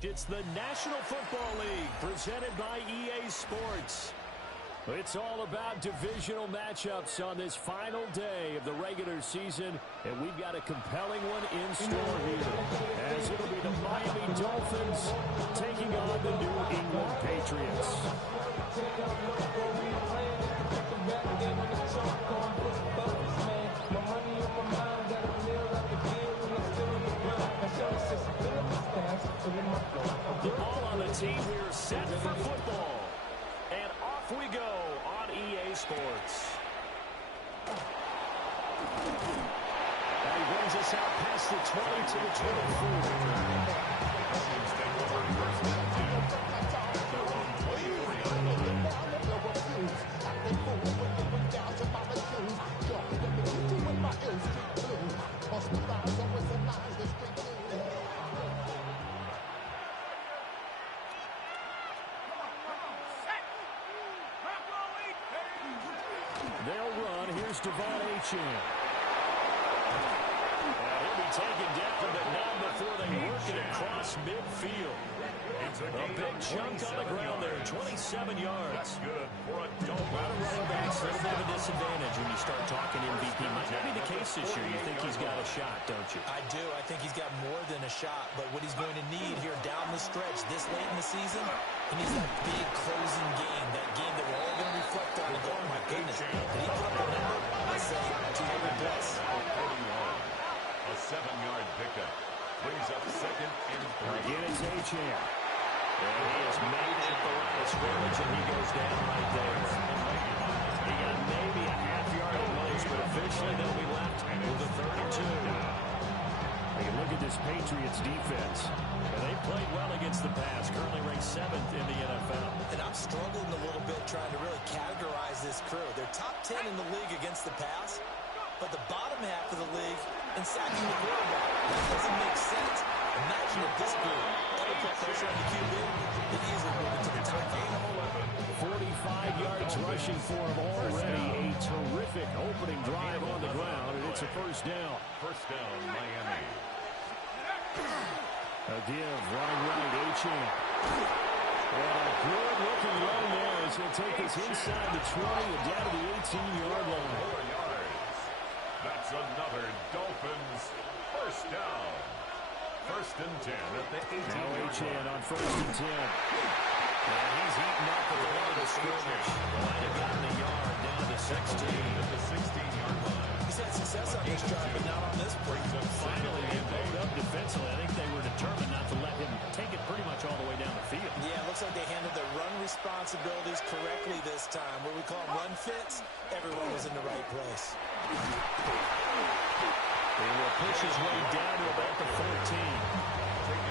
It's the National Football League presented by EA Sports. It's all about divisional matchups on this final day of the regular season, and we've got a compelling one in store here, as it'll be the Miami Dolphins taking on the New England Patriots. The ball on the team here, set for football. And off we go on EA Sports. And he brings us out past the 20 to the 24. They'll run. Here's Devon Achane. And he'll be taken down, but not before they work it across midfield. A big chunk on the ground there, 27 yards. A lot of running backs, a little bit of a disadvantage when you start talking MVP. Might not be the case this year. You think he's got a shot, don't you? I do. I think he's got more than a shot. But what he's going to need here down the stretch this late in the season, he needs that big closing game, that game that we're all going to reflect on and go, oh, my goodness. Did he put up a number? I say 200 plus. A 7-yard pickup. Brings up second and 3. Again, it's Achane. And he has made it at the line of scrimmage, and he goes down right there. He got maybe a half-yard at most, but officially they'll be left with a 32. Take a look at this Patriots defense. And they played well against the pass, currently ranked 7th in the NFL. And I'm struggling a little bit trying to really categorize this crew. They're top 10 in the league against the pass, but the bottom half of the league in sacking the quarterback. That doesn't make sense. Imagine if this group ever put pressure on the QB, they easily move into the top 8. 45 yards rushing for him already. A terrific opening drive on the ground, and it's a first down. First down, Miami. A give, running right, Achane. And a good-looking run there as he'll take us inside the 20 and down to the 18-yard line. 4 yards. That's another Dolphins first down. First and 10 at the 18-yard line. Achane on first and 10. And he's heating up at the line of scrimmage. Might have gotten a yard down to 16 at the 16-yard line. He's had success on this drive, but not on this play. Finally, they mowed up defensively. I think they were determined not to let him take it pretty much all the way down the field. Yeah, it looks like they handled their run responsibilities correctly this time. What we call run fits, everyone was in the right place. He will push his way down to about the 14.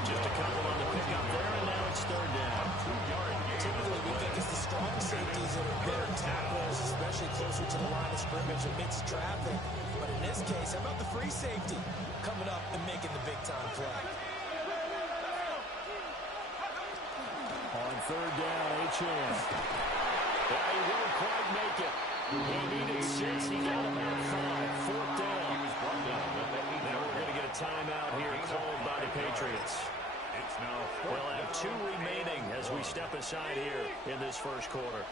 Just a couple on the pickup there, and now it's third down. 2 yards. Typically, we think it's the strong safeties that are better tacklers, especially closer to the line of scrimmage amidst traffic. But in this case, how about the free safety coming up and making the big-time play? On third down, Achane. He won't quite make it. He needed 6. He got about 5. Fourth down. He was brought down at the 8. Now we're going to get a timeout here called by the Patriots. It's now They'll have 2 remaining as we step aside here in this first quarter.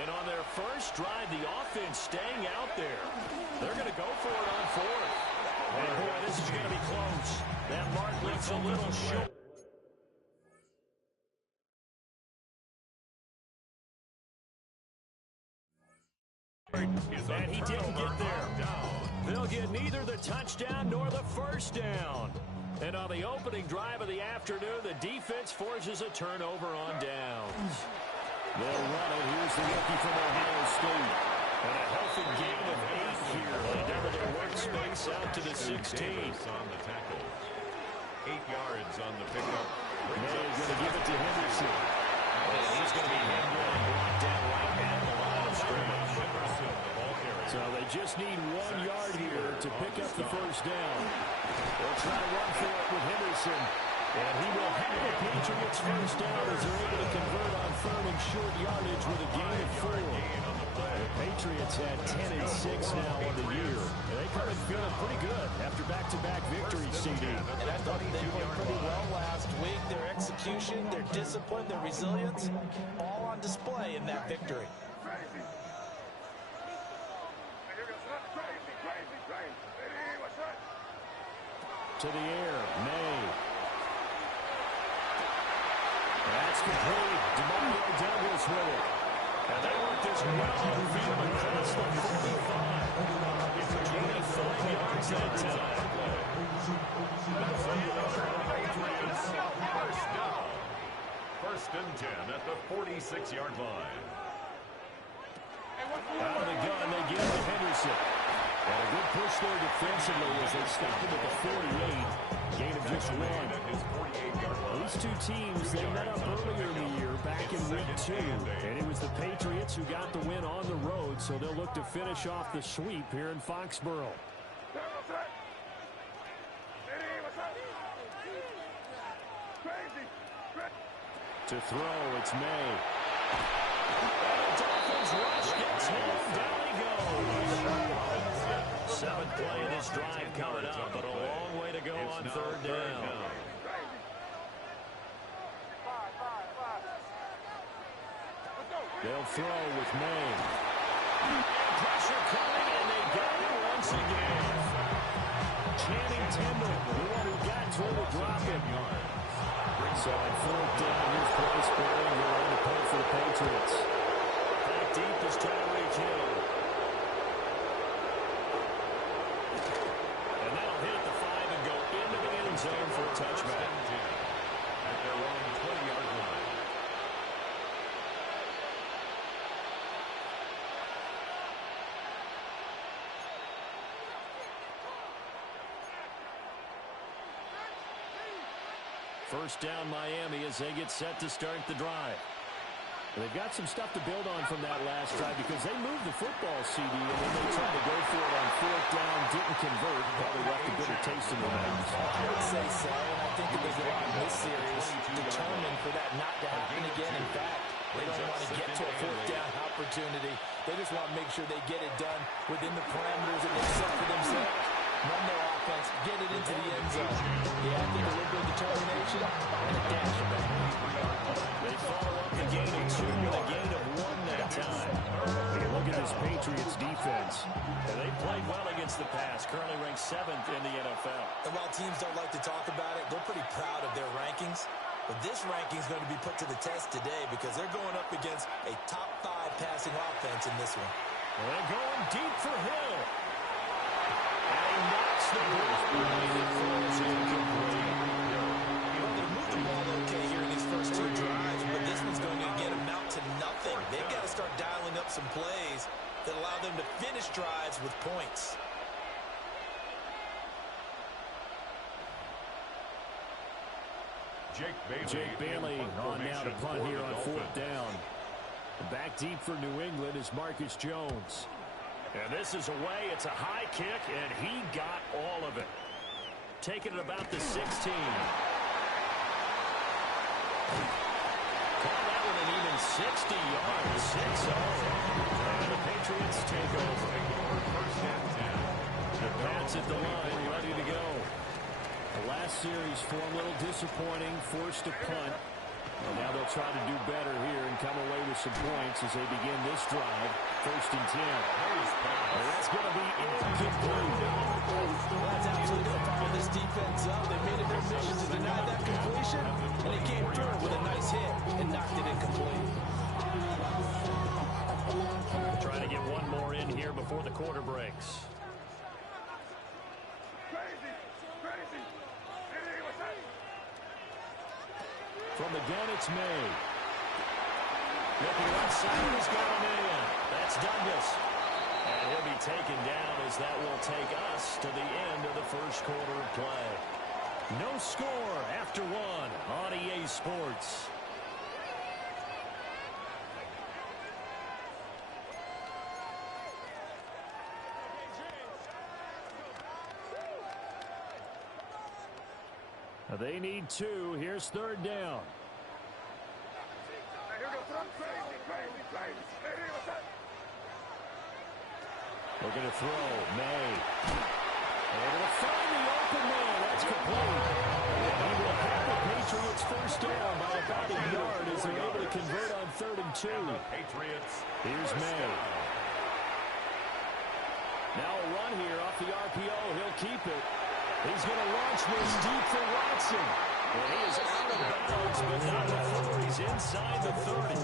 And on their first drive, the offense staying out there. They're going to go for it on 4th. And boy, this is going to be close. That mark looks a little short. And he didn't get there. They'll get neither the touchdown nor the first down. And on the opening drive of the afternoon, the defense forces a turnover on downs. They'll run it. Here's the rookie from Ohio State. And a healthy game of 8 here. They double their workspace out to the 16. on the tackle. 8 yards on the pickup. They're going to give it to Henderson. And he's going to be handled and brought down right at the line of scrimmage. So they just need 1 yard here to pick up the first down. They'll try to run for it with Henderson. And he will have the Patriots first down as they're able to convert on third and short yardage with a gain of 4. The Patriots had 10-6 now on the year. And they come in feeling pretty good after back-to-back victories, CD. And I thought they played pretty well last week. Their execution, their discipline, their resilience, all on display in that victory. To the air, May. That's complete. DeMario Douglas with it. And they work this well field across the 45. It's 25 yards that time. That's another Patriots first down. First and 10 at the 46-yard line. Out of the gun, they give to Henderson. And a good push there defensively as they stop him at the 48. Gain of just one. These two teams, they met up earlier in the year, back in week 2. And it was the Patriots who got the win on the road, so they'll look to finish off the sweep here in Foxborough. To throw, it's May. Dolphins rush, gets him, down he goes. 7th play of this drive coming up, but a long way to go on 3rd down. They'll throw with May. Pressure coming, and they got it once again. Channing Tindall, the one who got to the drop him. So on 4th down, here's Price Barry around the punt for the Patriots. Back deep is Tyreek Hill. And that'll hit at the 5 and go into the end zone for a touchback. At their own 20-yard line. First down Miami as they get set to start the drive. They've got some stuff to build on from that last drive because they moved the football, CD, and then they tried to go for it on 4th down, didn't convert, probably left a bitter taste in their mouths. I would say so, and I think that they go out in this series determined for that not to happen again. In fact, they don't want to get to a 4th down opportunity. They just want to make sure they get it done within the parameters that they set for themselves. Run their offense, get it into the end zone. Yeah, I think a little bit of determination and a dash of it. They follow up the gain of 2 with a gain of 1 that time. Look at this Patriots defense. And they played well against the pass, currently ranked 7th in the NFL. And while teams don't like to talk about it, they're pretty proud of their rankings. But this ranking is going to be put to the test today because they're going up against a top 5 passing offense in this one. Well, they're going deep for Hill. And he knocks the ball away and throws incomplete. They moved the ball okay here in these first 2 drives, but this one's going to again amount to nothing. They've got to start dialing up some plays that allow them to finish drives with points. Jake Bailey on now to punt here on 4th down. Back deep for New England is Marcus Jones. And this is away. It's a high kick, and he got all of it. Taking it about the 16. Call that one an even 60 yards. 6-0. And the Patriots take over. The Pats at the line, ready to go. The last series for a little disappointing, forced to punt. And now they'll try to do better here and come away with some points as they begin this drive. 1st and 10. And that's going to be incomplete. Well, that's absolutely going to fire this defense up. They made it their mission to deny that completion, and they came through with a nice hit and knocked it incomplete. Trying to get one more in here before the quarter breaks. From the gun, it's May. Looking right side, he's going in. That's Douglas. And he'll be taken down as that will take us to the end of the first quarter of play. No score after 1 on EA Sports. They need 2. Here's 3rd down. Looking to throw. May. Able to find the open man. That's complete. And he will have the Patriots first down convert on 3rd and 2. And the Patriots. Here's May. Now a run here off the RPO. He'll keep it. He's going to launch this deep for Watson. And he is out of bounds, but not before he's inside the 30.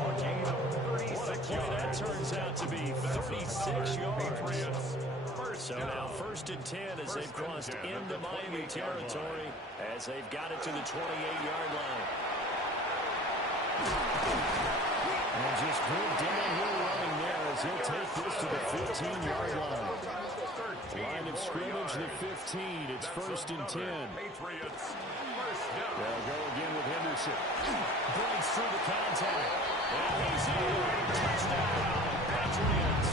What a play that turns out to be. 36 yards. So now 1st and 10 as they've crossed into Miami territory as they've got it to the 28-yard line. And just good downhill running there as he'll take this to the 15-yard line. Line of scrimmage, the 15. It's 1st and 10. They'll go again with Henderson. Breaks through the contact. And he's in. Touchdown, Patriots.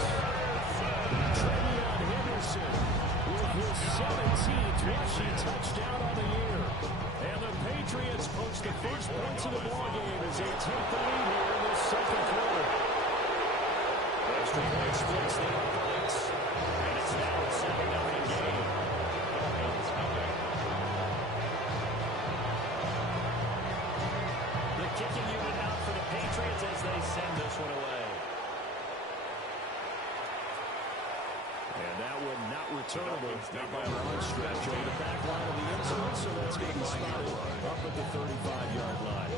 Trevion Henderson with his 17th rushing touchdown on the year. And the Patriots post the first points of the ballgame as they take the lead here in this second quarter. Extra point splits the opponents. And it's now a 7-0 game. The kicking unit out for the Patriots as they send this one away. And that one not returnable, not by a long stretch over the back line of the end zone, so that's going to be spotted up at the 35-yard line.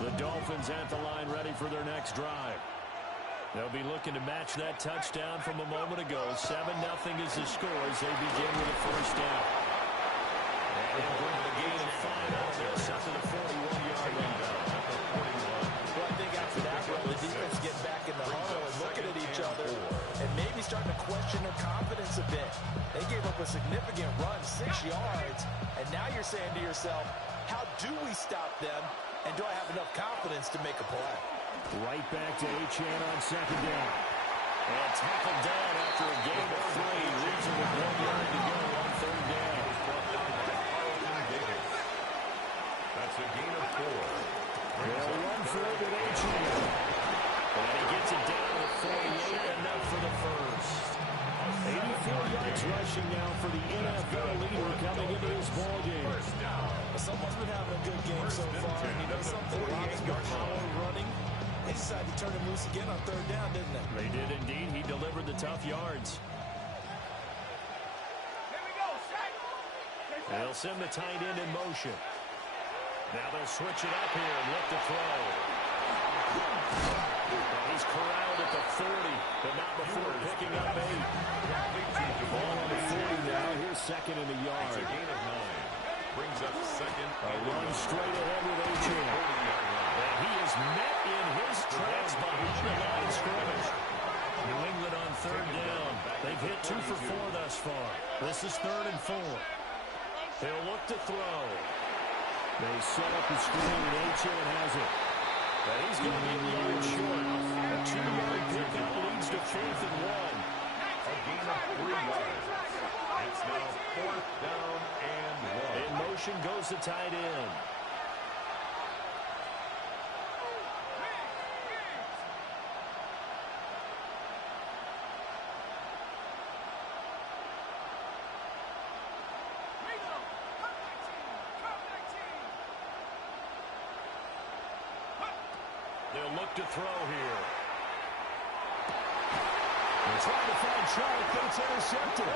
The Dolphins at the line ready for their next drive. They'll be looking to match that touchdown from a moment ago. 7-0 is the score as they begin with a first down. And they'll bring the gain of 5 out of this up to the 41-yard line. Well, I think after that run, the defense getting back in the huddle and looking at each other and maybe starting to question their confidence a bit. They gave up a significant run, 6 yards, and now you're saying to yourself, how do we stop them, and do I have enough confidence to make a play? Right back to Achane on 2nd down. And tackled down after a gain of 3. Leaves him with 1 yard to go on 3rd down. That's a gain of 4. They'll run for it with Achane. And he gets it down to 48, enough for the first. 84 yards rushing now for the NFL leader coming into this ballgame. Someone's been having a good game so far, and you know something? A lot of good power running. They decided to turn him loose again on 3rd down, didn't they? They did indeed. He delivered the tough yards. They'll send the tight end in motion. Now they'll switch it up here and look to throw. And he's corralled at the 40, but not before picking up 8. Ball on the 40 now. Here's 2nd and a yard. It's a gain of 9. Brings up 2nd. A run straight ahead with Achane. And he is met in his tracks behind the line of scrimmage. New England on 3rd down. They've hit 2 for 4 thus far. This is 3rd and 4. They'll look to throw. They set up the screen, and Achane has it. But he's going to be a yard short. A 2-yard pickup leads to 4th and 1. A gain of 3 yards. It's now 4th down and 1. In motion goes the tight end. They'll look to throw here. They're trying to find Charlotte, but it's intercepted.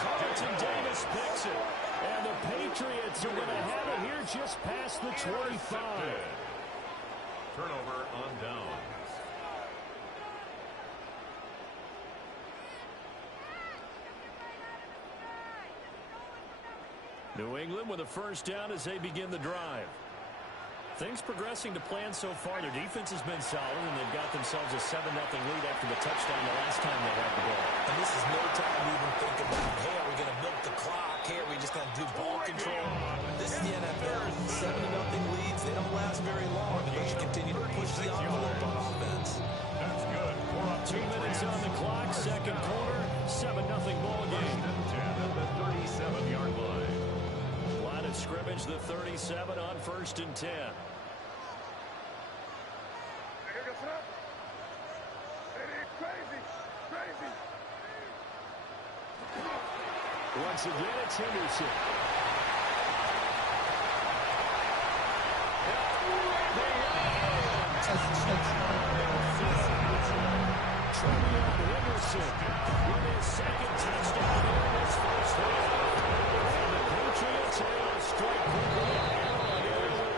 Carlton Davis picks it. And the Patriots are going to have it here just past the 25. Turnover on downs. New England with a first down as they begin the drive. Things progressing to plan so far. Their defense has been solid, and they've got themselves a 7-0 lead after the touchdown the last time they had the ball. And this is no time to even think about, hey, are we going to milk the clock? Hey, are we just going to do ball control? This is the NFL. 7-0 leads. They don't last very long unless you continue to push the envelope on offense. That's good. 2 minutes on the clock. Second quarter. 7-0 ball game. 10 at the 37-yard line. Line of scrimmage, the 37 on 1st and 10. Once again, it's Henderson. Trevion Henderson with his second touchdown in this first half. And the Patriots are able to strike quickly ahead on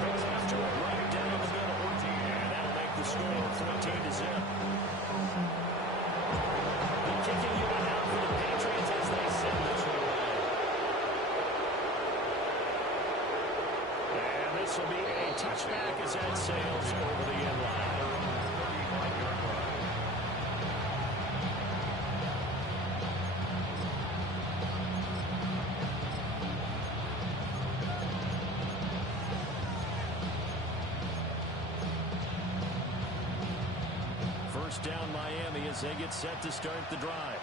Brings after it right down the middle. And that'll make the score 14-0. The kicking unit out for the Patriots as they send this one away. And this will be a touchback as that sails over the end line. First down Miami as they get set to start the drive.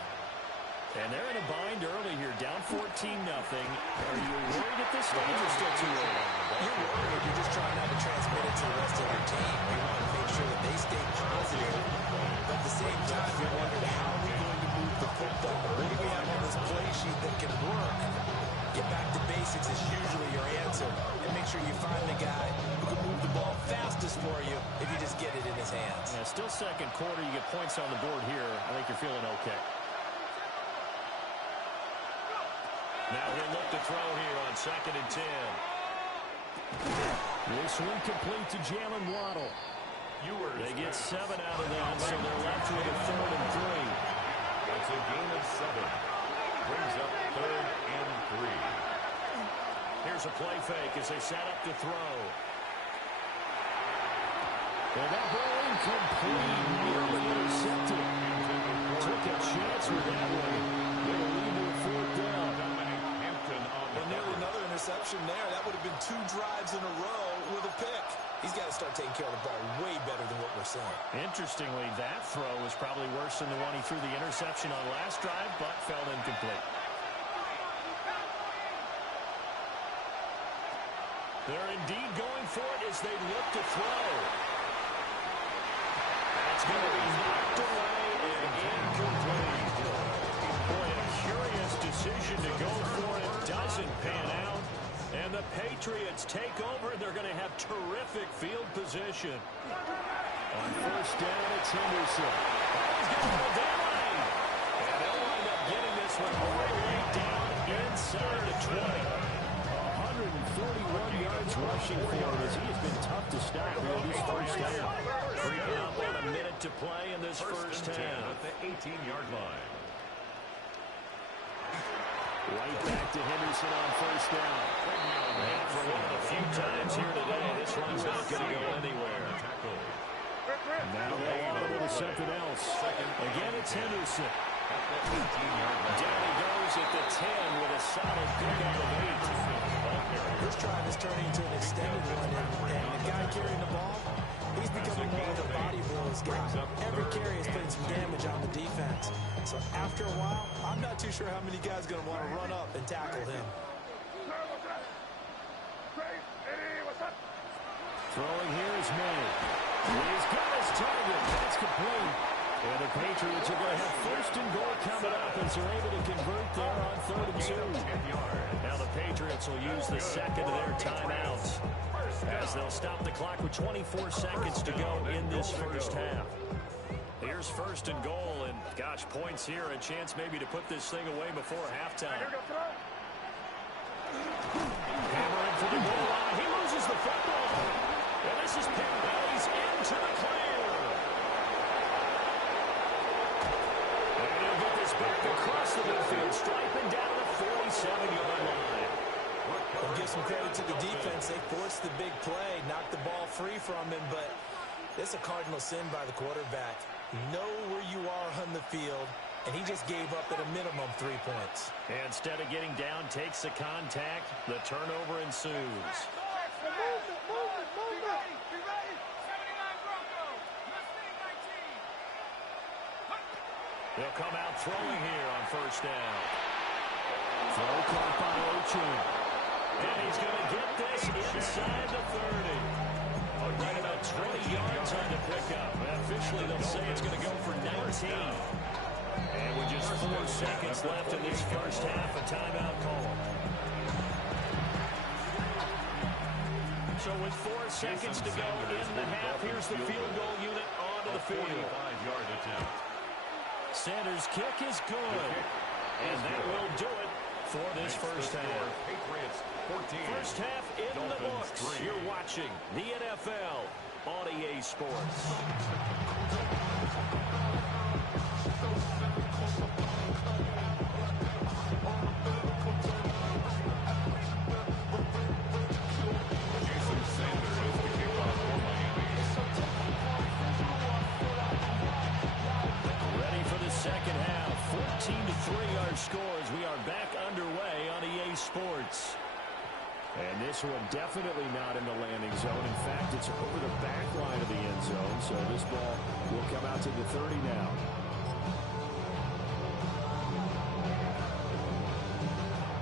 And they're in a bind early here, down 14-0. Are you worried at this stage or still too early? You're worried. You're just trying not to transmit it to the rest of your team. You want to make sure that they stay positive. But at the same time, you're wondering, how are we going to move the football? What do we have on this play sheet that can work? Get back to basics is usually your answer. And make sure you find the guy who can move the ball fastest for you if you just get it in his hands. Yeah, still second quarter. You get points on the board here. I think you're feeling okay. Now he'll look to throw here on 2nd and 10. This one complete to Jalen Waddle. They get 7 out of that, so they're left with a 3rd and 3. That's a gain of 7. Brings up 3rd and 3. Here's a play fake as they set up to throw. And that ball incomplete, nearly intercepted. Took a chance with that one. It'll lead to a 4th down. And nearly another interception there. That would have been 2 drives in a row with a pick. He's got to start taking care of the ball way better than what we're seeing. Interestingly, that throw was probably worse than the one he threw the interception on last drive, but fell incomplete. They're indeed going for it as they look to throw. That's going to be knocked away and incomplete. Boy, a curious decision to go for it. Doesn't pan out. And the Patriots take over. They're going to have terrific field position. On 1st down, it's Henderson. He's going to go down. And they'll wind up getting this one all the way down inside the 20. 141 yards rushing for him as he has been tough to stop here this first half. Creeping up on a minute to play in this first half. At the 18-yard line. Right back to Henderson on 1st down. And for one of the few times here today, this one's not going to go anywhere. Now they audible to something else. Again, it's Henderson. Down he goes at the 10 with a solid pickup of 8. This drive is turning into an extended one, and the guy carrying the ball, he's becoming more of a body blows guy. Every carry is putting some damage on the defense. So after a while, I'm not too sure how many guys are going to want to run up and tackle him. Throwing here is May. He's got his target. That's complete. And the Patriots are going to have 1st and goal coming up as they're able to convert there on 3rd and 2. Now the Patriots will use the second of their timeouts as they'll stop the clock with 24 seconds to go in this first half. Here's 1st and goal, and gosh, points here, a chance maybe to put this thing away before halftime. Hammering for the goal line. He loses the football. And this is picked out. He's into the clear. And he'll get this back across the midfield, striping down the 47-yard line. We'll give some credit to the defense. They forced the big play, knocked the ball free from him, but this is a cardinal sin by the quarterback. Know where you are on the field, and he just gave up at a minimum 3 points. And instead of getting down, takes the contact. The turnover ensues. They'll come out throwing here on 1st down. Throw caught by Ochin. And he's going to get this inside the 30. Right about 20 yards on the pickup. Officially, they'll say it's going to go for 19. And with just 4 seconds left in this first half. A timeout call. So with 4 seconds to go in the half, here's the field goal unit onto the field. 45-yard attempt. Sanders' kick is good. And that will do it for this first half. Patriots 14. First half in the books. You're watching the NFL on EA Sports. Second half, 14-3 our scores. We are back underway on EA Sports. And this one definitely not in the landing zone. In fact, it's over the back line of the end zone. So this ball will come out to the 30 now.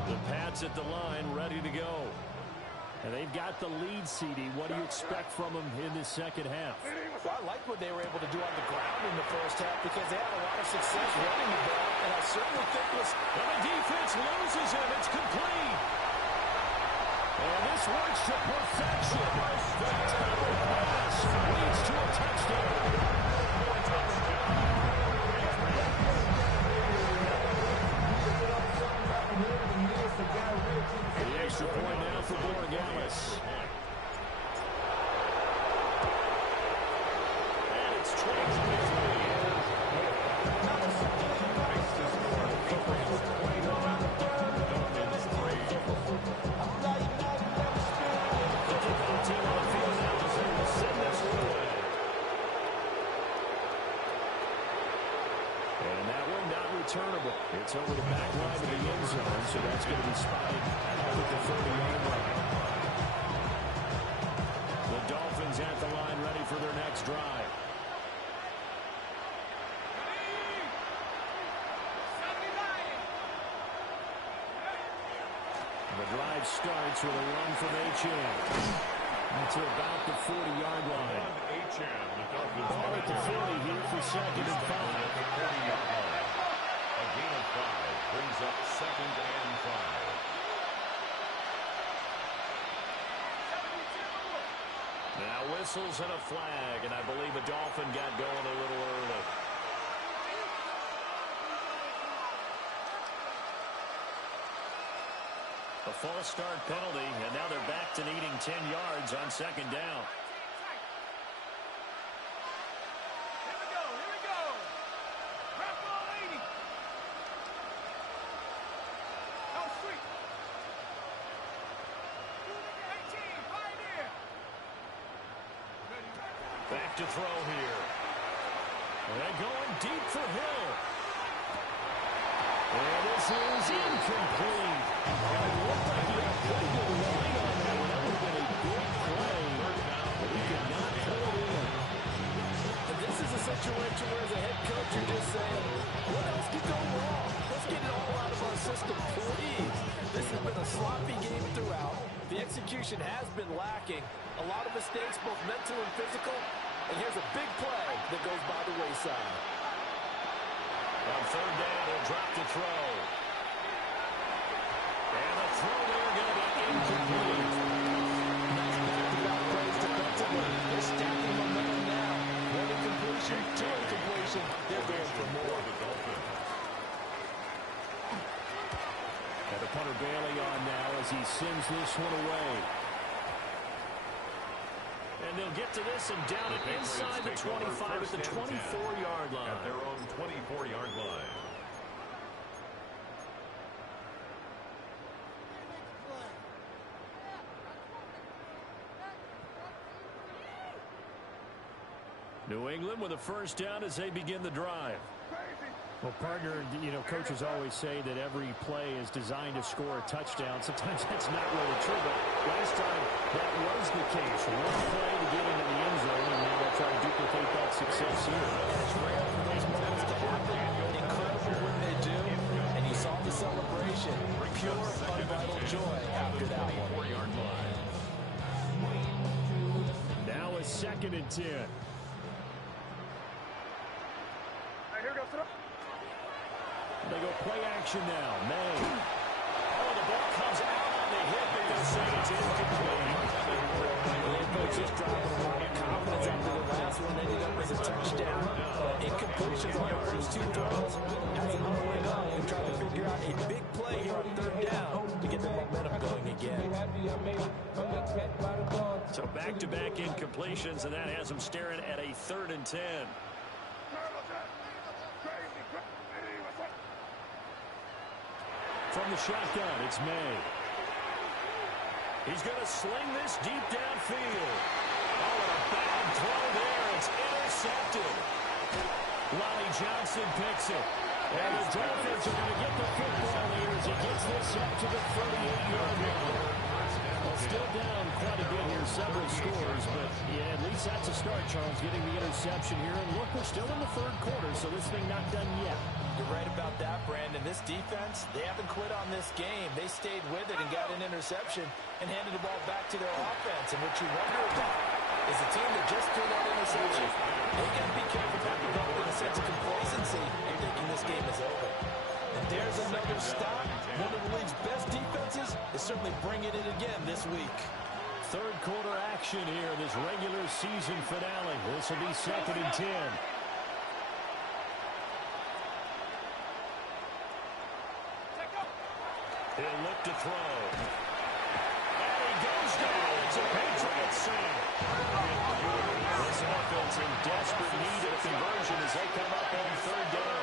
The Pats at the line, ready to go. And they've got the lead, CD. What do you expect from them in this second half? Well, I like what they were able to do on the ground in the first half because they had a lot of success running the ball, and I certainly think this... And the defense loses him. It's complete. And this works to perfection. The double pass leads to a touchdown. The extra point now for Borregales. And it's 23. The football team on the field now is able to send this one away. And that one not returnable. It's over the back line of the end zone, so that's going to be spotted at the 30-yard line. The Dolphins at the line ready for their next drive. The drive starts with a run from Achane. That's about the 40-yard line. Ball at the 40 here for second and 5. A gain of 5 brings up second and 5. Now whistles and a flag, and I believe a Dolphin got going a little early. A false start penalty, and now they're back to needing 10 yards on second down. Back to throw here. And going deep for Hill. And this is incomplete. And it looked like he had a pretty good line on that one. That would have been a big play. But he could not pull it in. And this is a situation where as a head coach you're just saying, what else could go wrong? Let's get it all out of our system, please. This has been a sloppy game throughout. The execution has been lacking. A lot of mistakes, both mental and physical. And here's a big play that goes by the wayside. On third down, he'll drop the throw. And the throw there going to be incomplete. Nice back-to-back plays defensively. They're stacking momentum now. One incompletion, two incompletion. They're going for more. And the punter Bailey on now as he sends this one away. And they'll get to this and down it inside the 25 at the 24-yard line. At their own 24-yard line. New England with a first down as they begin the drive. Well, partner, you know, coaches always say that every play is designed to score a touchdown. Sometimes that's not really true, but last time that was the case. One play to get into the end zone, and now they'll try to duplicate that success here. It's rare for those moments to happen. Incredible when they do. And you saw the celebration. Pure, unbridled joy after that one. Now a 2nd and 10. They go play action now. May. Oh, the ball comes out on the hip. They're going to say it's incomplete. Just driving a lot of confidence after the last one ended up as a touchdown. Incompletions on the first 2 throws. Has them huddling up and trying to figure out a big play here on 3rd down to get the momentum going again. So back-to-back incompletions, and that has them staring at a 3rd and 10. From the shotgun, it's May. He's going to sling this deep downfield. Oh, a bad throw there. It's intercepted. Lonnie Johnson picks it. And the Dolphins are going to get the football here as he gets this up to the 38-yard line. Well, still down quite a bit here, several scores, but yeah, at least that's a start, Charles, getting the interception here. And look, we're still in the 3rd quarter, so this thing not done yet. You're right about that, Brandon. This defense, they haven't quit on this game. They stayed with it and got an interception and handed the ball back to their offense. And what you wonder about is the team that just threw that interception. They got to be careful not developing a sense of complacency and thinking this game is over. And there's another stop. One of the league's best defenses is certainly bringing it again this week. 3rd quarter action here, this regular season finale. This will be 2nd and 10. He'll look to throw. And he goes down. It's a Patriot sing. This offense in desperate need of conversion as they come up on 3rd down.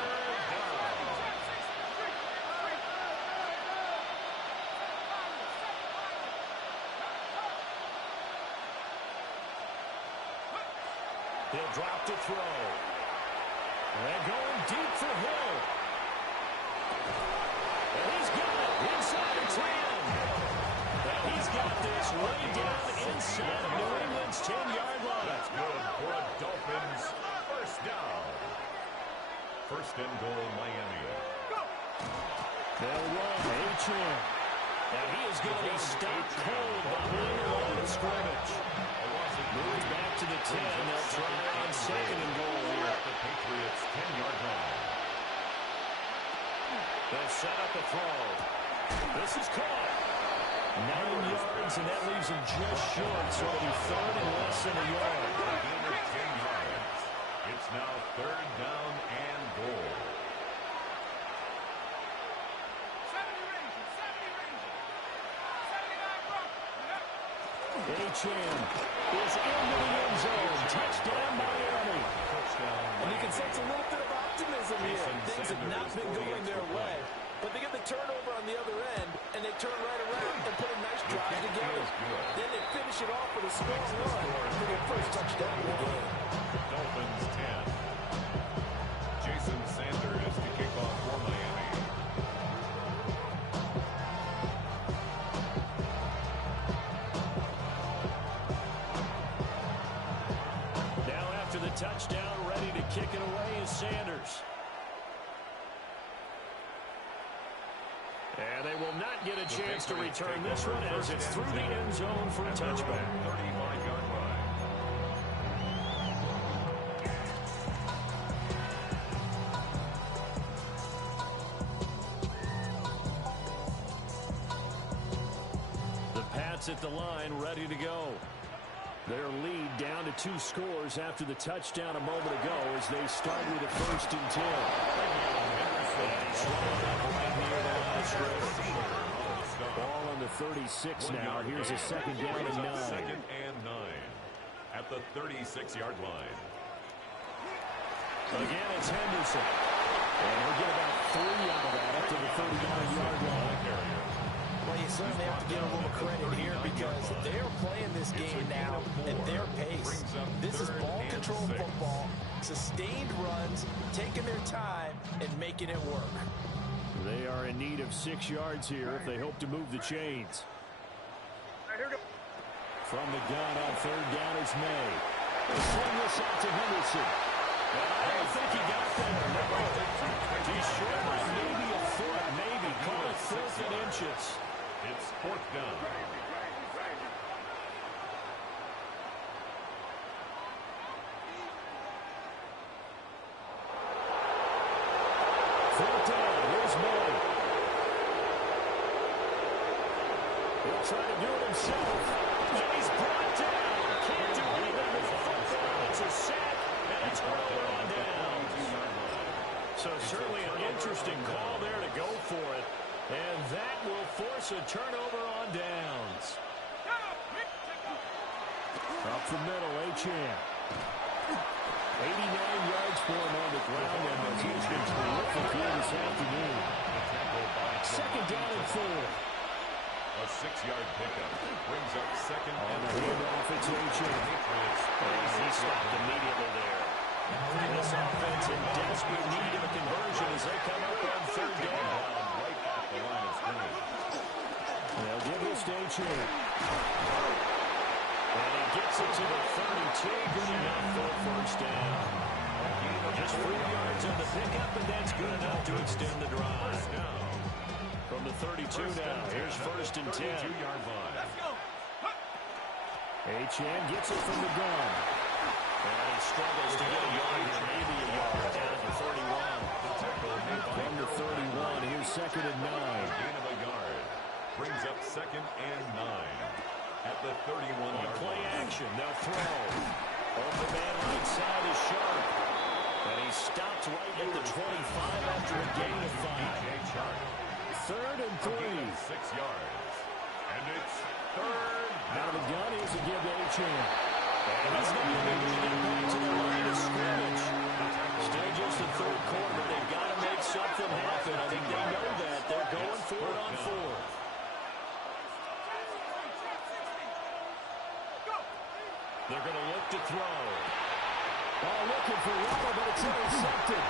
He'll drop to throw. And going deep for Hill. And he's got it inside the 10. And he's got this way down inside of New England's 10-yard line. That's good for a Dolphins 1st down. 1st and goal, Miami. They'll run H.M. Now he is going to be stopped cold behind the line of scrimmage. Moves back to the 10. They'll try on 2nd and goal here at the Patriots' 10-yard line. They'll set up a throw. This is caught. 9 yards, and that leaves him just short. So it'll be 3rd and less than a yard. Gain of 10 yards. It's now 3rd down and goal. H.M. is into the end zone. Touchdown, Miami. And you can sense a little bit of optimism here. Things have not been going their way. But they get the turnover on the other end, and they turn right around and put a nice drive together. Then they finish it off with a strong run for their first touchdown of the game. Dolphins 10. Jason Sanders to kick off for Miami. Now after the touchdown, ready to kick it away is Sanders. And they will not get a chance to return this one as it's through the end zone for a touchback. 35-yard line. The Pats at the line, ready to go. Their lead down to 2 scores after the touchdown a moment ago as they start with a 1st and 10. Ball on the 36 now. Here's a 2nd down and 9. 2nd and 9 at the 36-yard line. Again, it's Henderson. And he'll get about 3 out of that up to the 39-yard line. Well, you certainly have to give a little credit here because they're playing this game now at their pace. This is ball control football, sustained runs, taking their time, and making it work. They are in need of 6 yards here if they hope to move the chains. From the gun on 3rd down is May. They'll swing this out to Henderson. And I don't think he got there. No. He's short by maybe a foot, maybe. Call it 4th and inches. It's 4th down. 4th down. is May. He'll try to do it himself. And he's brought down. Can't do anything with the football. It's a sack, and a turnover on downs. So certainly an interesting call there to go for it. And that will force a turnover on downs. Up the middle, Achane. 89 yards for him on the ground, and he's been terrific here this afternoon. Second down and 4. A 6-yard pickup brings up second On and the handoff, it's Achane. He stopped immediately there. This offense in desperate need of a conversion as they come up on third down. Right at the line of scrimmage. They'll give this to Achane. And he gets it to the 32. Good enough for a first down. Just 4 yards on the pickup, and that's good enough to extend the drive. From the 32 now, here's first and 10. Achane gets it from the gun. And he struggles to get a yard here, maybe a yard down at the 31. From the 31, here's second and 9. Gain of a yard brings up second and 9 at the 31-yard Play line. action, they'll throw. Open man right side is Sharp. And he stopped right at the 25 after a gain of 5. Third and 3. 6 yards. And it's third. Out of the gun, here's a give to Achane. And he's not going to be able to get back to the line of scrimmage. Still just the third quarter. They've got to make something happen. I think they know that. They're going for it on fourth. They're going to look to throw. Ball looking for Waddle, but it's intercepted.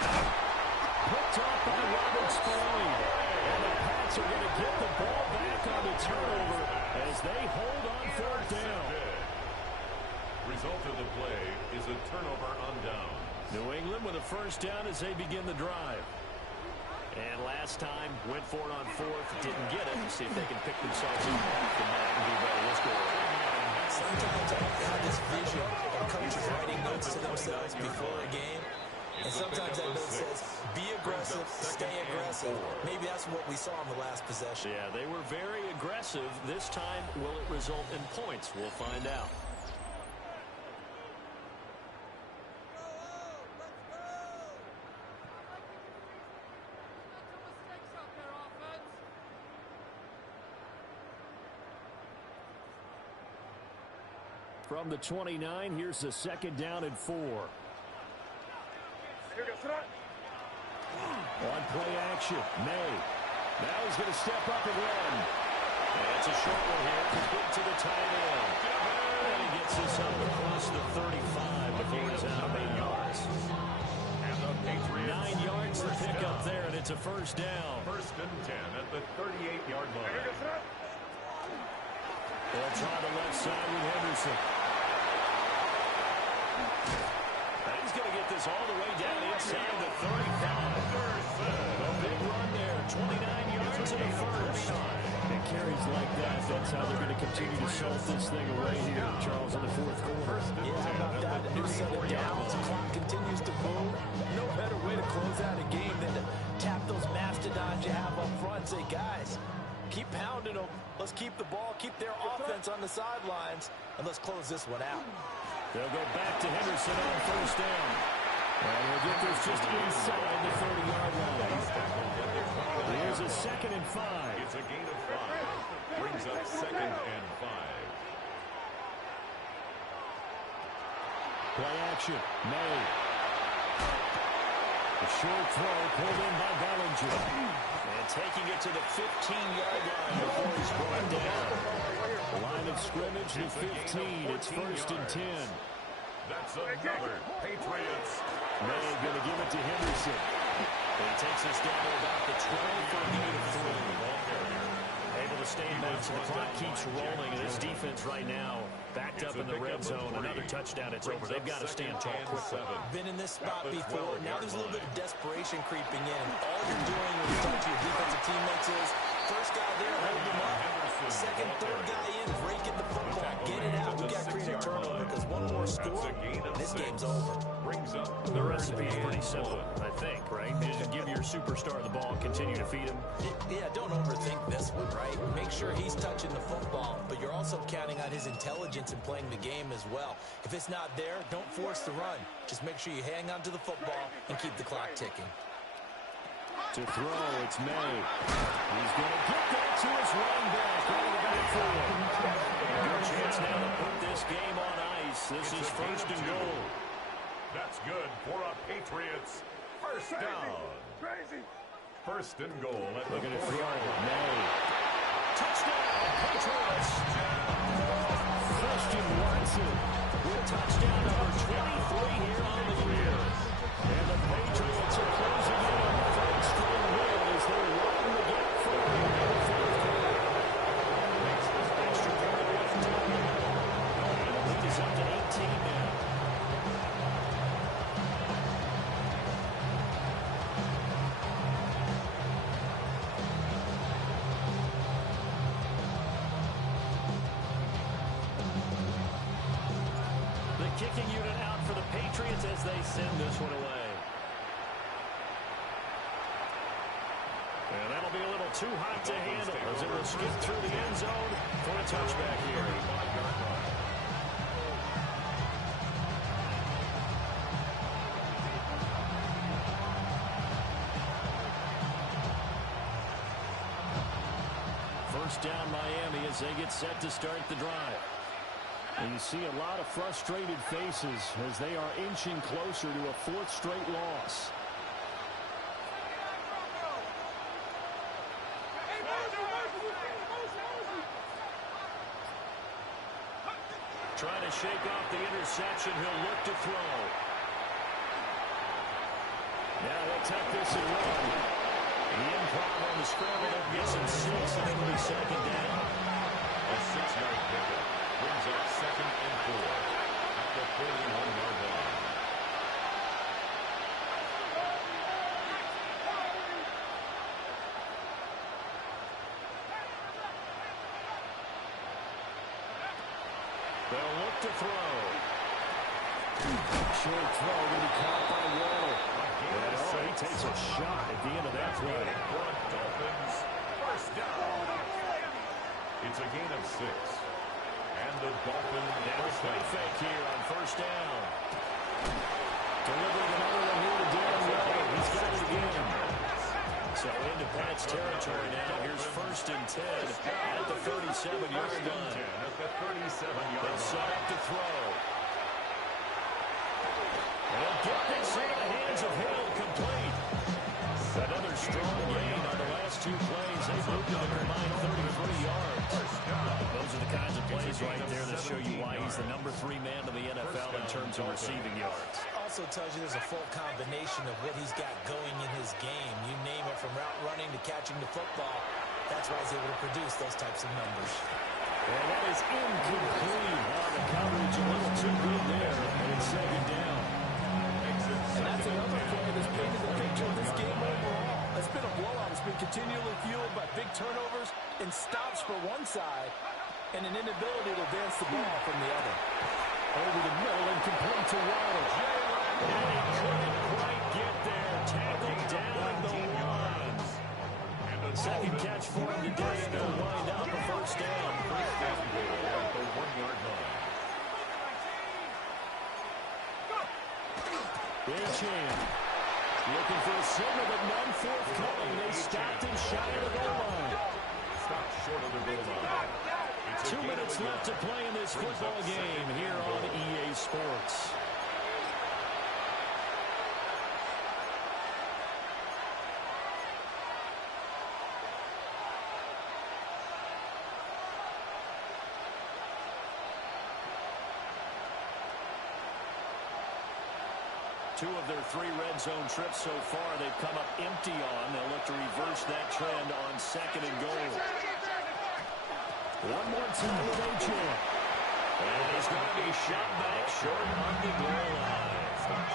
Picked off by Robert Spillane. And the Pats are going to get the ball back on the turnover as they hold on fourth down. Result of the play is a turnover on down. New England with a first down as they begin the drive. And last time, went for it on fourth, didn't get it. See if they can pick themselves up from that and do better. Let's go. Sometimes I have this vision of coaches writing notes to themselves before a game. And sometimes that note says, be aggressive, stay aggressive. Maybe that's what we saw in the last possession. Yeah, they were very aggressive. This time, will it result in points? We'll find out. From the 29, here's the second down and 4. On play action, May. Now he's going to step up and run. And it's a short one here, complete to the tight end. And he gets this up across the 35 before he's out of 8 yards. 9 yards to pick up there, and it's a first down. First and 10 at the 38-yard line. They'll try the left side with Henderson. And he's going to get this all the way down inside the 35. A big run there, 29 yards in the first. And carries like that, that's how they're going to continue to salt this thing away here, Charles, in the fourth quarter. Yeah, how about that? A new set of downs. The clock continues to move. No better way to close out a game than to tap those mastodons you have up front. Say, guys, keep pounding them. Let's keep the ball, keep their offense on the sidelines, and let's close this one out. They'll go back to Henderson on first down. And he'll get this just inside the 30-yard line. Here's a second and 5. It's a gain of 5. Brings up second and 5. Play action, May. A short throw pulled in by Bellinger. And taking it to the 15-yard line before he's brought down. Line of scrimmage, the 15. It's first and 10. That's another Patriots. May going to give it to Henderson. And he takes us down to about the 12 for a gain of 3. Able to stay back, so the clock keeps rolling. And this defense right now, backed up in the red zone. Another touchdown, it's over. They've got to stand tall quickly. Been in this spot before. Now there's a little bit of desperation creeping in. All you're doing when you talk to your defensive teammates is, first guy there, hold him up. Second, third guy in, break it the football. Get it out. We've got to create a turnover because one more score, this game's over. The recipe is pretty simple, I think, right? Just give your superstar the ball, continue to feed him. Yeah, don't overthink this one, right? Make sure he's touching the football, but you're also counting on his intelligence in playing the game as well. If it's not there, don't force the run. Just make sure you hang on to the football and keep the clock ticking. To throw, it's May. He's going to get that to his running back. Out of the backfield. Good chance now to put this game on ice. This is first and goal. That's good for a Patriots first down. First and goal at the 4-yard line. May. Touchdown, Patriots. Christian Watson with touchdown number 23 here on the year. And the Patriots are closing in on the third straight win as they widen the gap forward in the fourth quarter. Makes this extra point left. And the lead is up to 18 now. Kicking unit out for the Patriots as they send this one away. And that'll be a little too hot to handle as it will skip through the end zone for a touchback here. First down Miami as they get set to start the drive. And you see a lot of frustrated faces as they are inching closer to a fourth straight loss. Trying to shake off the interception. He'll look to throw. Now they'll tuck this and run. The improv on the scramble up gets him 6, and it'll be second down. A 6-yard pickup brings up second and 4 at the 31-yard line. They'll look to throw. Short throw going to be caught by Waddle. He takes a shot at the end of that play. Dolphins first down. It's a gain of 6. And the Dolphins play fake here on first down. Delivering another one here to Darren Waller. He's got it again. So into Pat's territory now. Here's first and 10 at the 37-yard line. They'll set up to throw. They'll get this into the hands of Hill, complete. Another strong gain on the last 2 plays. They've moved to a combined 33 yards. Those are the kinds of plays right there that show you why he's the number 3 man in the NFL in terms of receiving yards. Also tells you there's a full combination of what he's got going in his game. You name it, from route running to catching the football. That's why he's able to produce those types of numbers. And that is incomplete. The coverage a little too good there, and it's second down. And that's another play that's painted the picture of this game overall. It's been a blowout. It's been continually fueled by big turnovers and stops for one side and an inability to advance the ball from the other. Over the middle and complete to Waddle. And he couldn't quite get there. Tackled down the line. Second catch for him today, and they'll wind up a first down. at the 1-yard line. Chan looking for a signal, but none forthcoming. They stopped him shy of the goal line. Stopped short of the goal line. 2 minutes left to play in this football game here on EA Sports. Two of their 3 red zone trips so far, they've come up empty on. They'll look to reverse that trend on second and goal. One more time with Achan. And he's going to be shot back short on the goal line.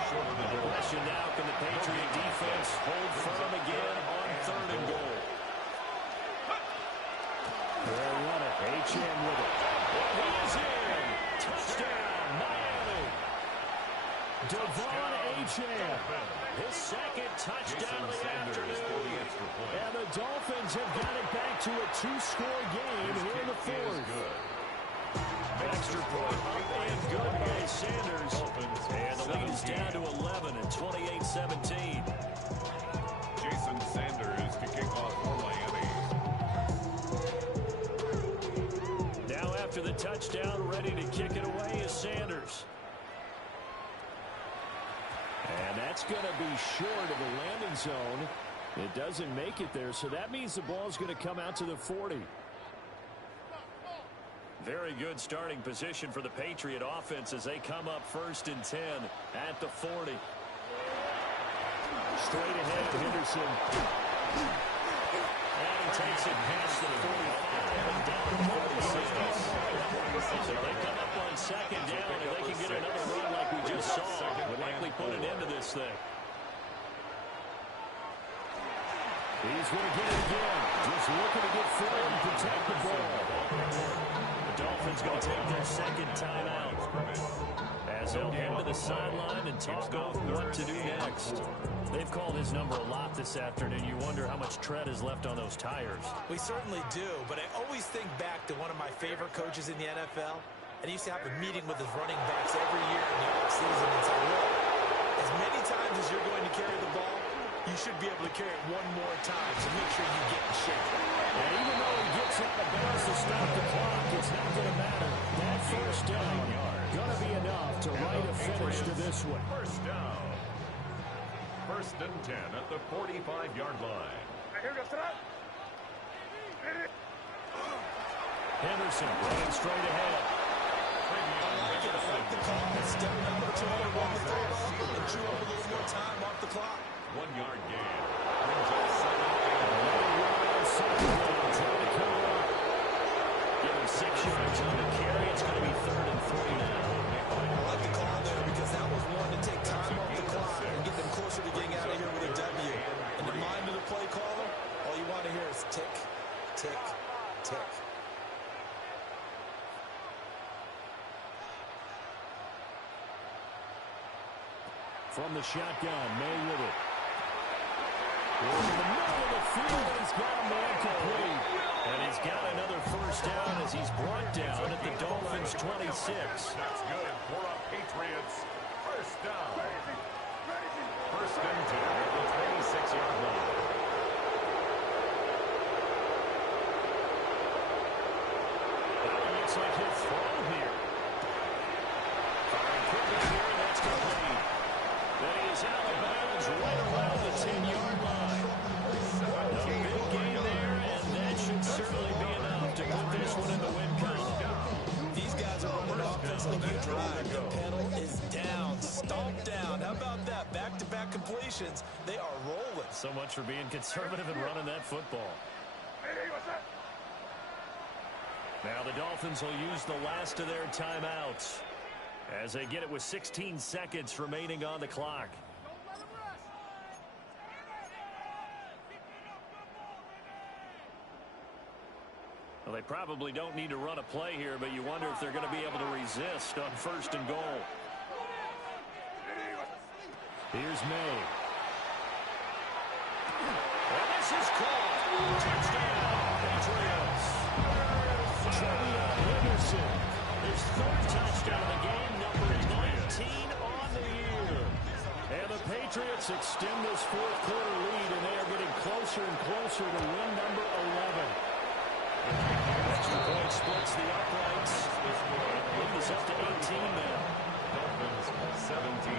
Short of the goal. Question now, can the Patriot defense hold firm again on third and goal? They'll run it. Achan with it. His second touchdown of the afternoon. And the Dolphins have got it back to a two-score game here in the fourth. Extra point up and good by Sanders. And the lead is down to 11 at 28-17. Jason Sanders to kick off for Miami. Now after the touchdown, ready to kick it away is Sanders. And that's going to be short of the landing zone. It doesn't make it there, so that means the ball's going to come out to the 40. Very good starting position for the Patriot offense as they come up 1st and 10 at the 40. Straight ahead to Henderson. And he takes it past the 45 and down to 46. So they come up on 2nd down, and they can get another run like we just saw. Would likely put an end to this thing. He's going to get it again. Just looking to get forward and protect the ball. The Dolphins going to take their 2nd timeout as they'll head to the sideline and talk over what to do next. They've called his number a lot this afternoon. You wonder how much tread is left on those tires. We certainly do, but I always think back to one of my favorite coaches in the NFL, and he used to have a meeting with his running backs every year in the offseason and say, look, as many times as you're going to carry the ball, you should be able to carry it one more time, so make sure you get in shape. And even though he gets out of bounds to stop the clock, it's not going to matter. That 1st down going to be enough to write a finish to this one. 1st down. 1st and 10 at the 45-yard line. Henderson running straight ahead. I like the call. Step number 2, run the football, and chew up a little more time off the clock. 1-yard gain. Brings up 7th Give him 6 yards on the carry. It's going to be 3rd and 3 now. I like the call there because that was one to take time off the clock and get them closer to getting out of here with a W. And the mind of the play caller, all you want to hear is tick, tick, tick. From the shotgun, May with it. In the middle of the field, he's got a man complete. And he's got another 1st down as he's brought down at the Dolphins' 26. That's good for a Patriots 1st down. 1st and 10 at the 26-yard line. It looks like he'll throw here. Firing quickly here, and that's complete. Then he is out of bounds right around the 10-yard line. A big game there, and that should certainly be enough to put this one in the win column. These guys are running offense like you drive. The pedal is down, stomped down. How about that? Back-to-back completions. They are rolling. So much for being conservative and running that football. Now the Dolphins will use the last of their timeouts as they get it with 16 seconds remaining on the clock. Well, they probably don't need to run a play here, but you wonder if they're going to be able to resist on 1st and goal. Here's May. And this is caught. Touchdown, Patriots. Henderson, his 3rd touchdown of the game, number 19 on the year. And the Patriots extend this 4th quarter lead, and they are getting closer and closer to win number 11. Extra point splits the uprights. Lead is up to 18 now. Dolphins 17.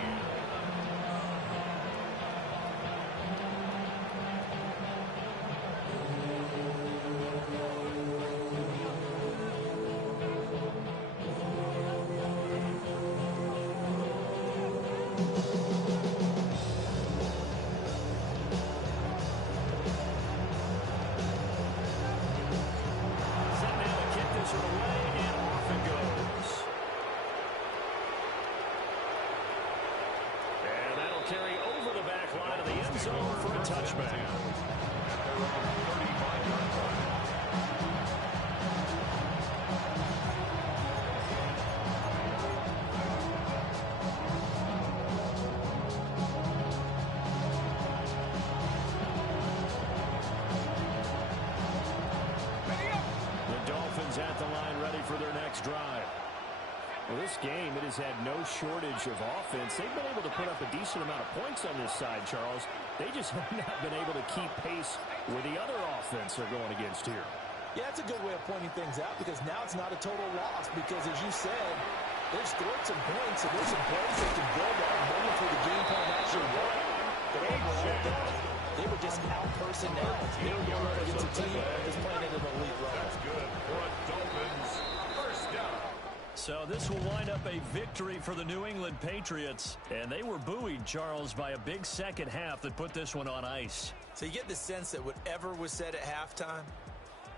is at the line ready for their next drive. Well, this game, it has had no shortage of offense. They've been able to put up a decent amount of points on this side, Charles. They just have not been able to keep pace with the other offense they're going against here. Yeah, it's a good way of pointing things out because now it's not a total loss because, as you said, they've scored some points and there's some plays they can build on moving through the game plan actually work. But overall, they were just out-personnel. They were going up against a team that's playing at an elite level. That's good for a Dolphins first down. So this will wind up a victory for the New England Patriots. And they were buoyed, Charles, by a big second half that put this one on ice. So you get the sense that whatever was said at halftime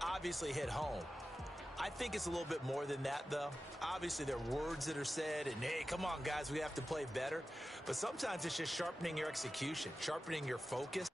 obviously hit home. I think it's a little bit more than that, though. Obviously, there are words that are said, and, hey, come on, guys, we have to play better. But sometimes it's just sharpening your execution, sharpening your focus.